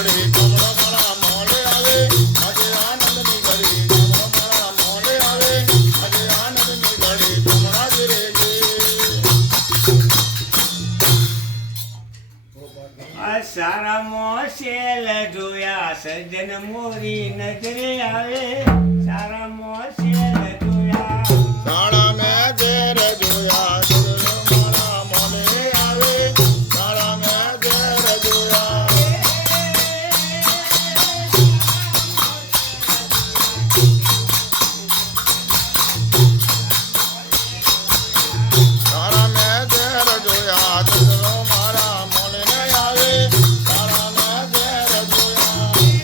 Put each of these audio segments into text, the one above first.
ઘડી કમળો મારા મોલે આવે આજે આનંદની ઘડી કમળો મારા મોલે આવે આજે આનંદની ઘડી કમળા ગીરે સારા મોસેલ જોયા સજ્જન મોરી નજરે આવે સારા મોસેલ જોયા શાળા મેં ઘેર જોયા સજનો મારા મોલે આવે શાળા મેં ઘેર જોયા શાળા મેં ઘેર જોયા સજનો મારા મોલે આવે શાળા મેં ઘેર જોયા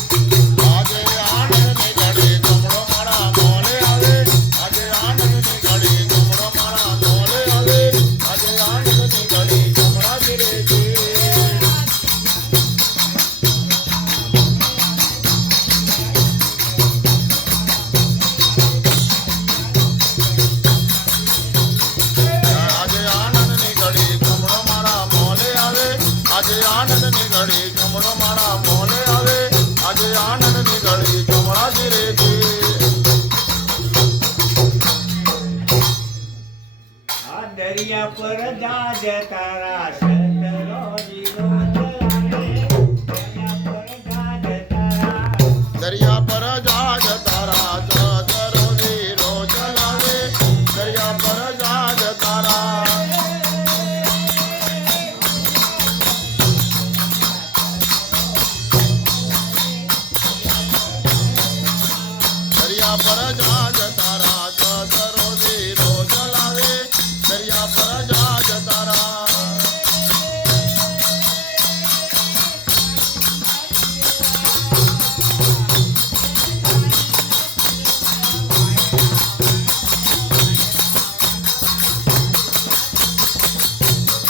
આજે આનંદની ઘડી કમળો મારા મોલે આવે આજે આનંદની ઘડી કમળો મારા મોલે આવે આજે આનંદની ઘડી કમળા ગીરે આજે આનંદની ઘડી કમળો મારા મોલે આવે આજે આનંદની ઘડી કમળો મારા મોલે આવે આજે આનંદની ઘડી કમળા ગીરે આ દરિયા પર જાજ તારા સતરો જીરો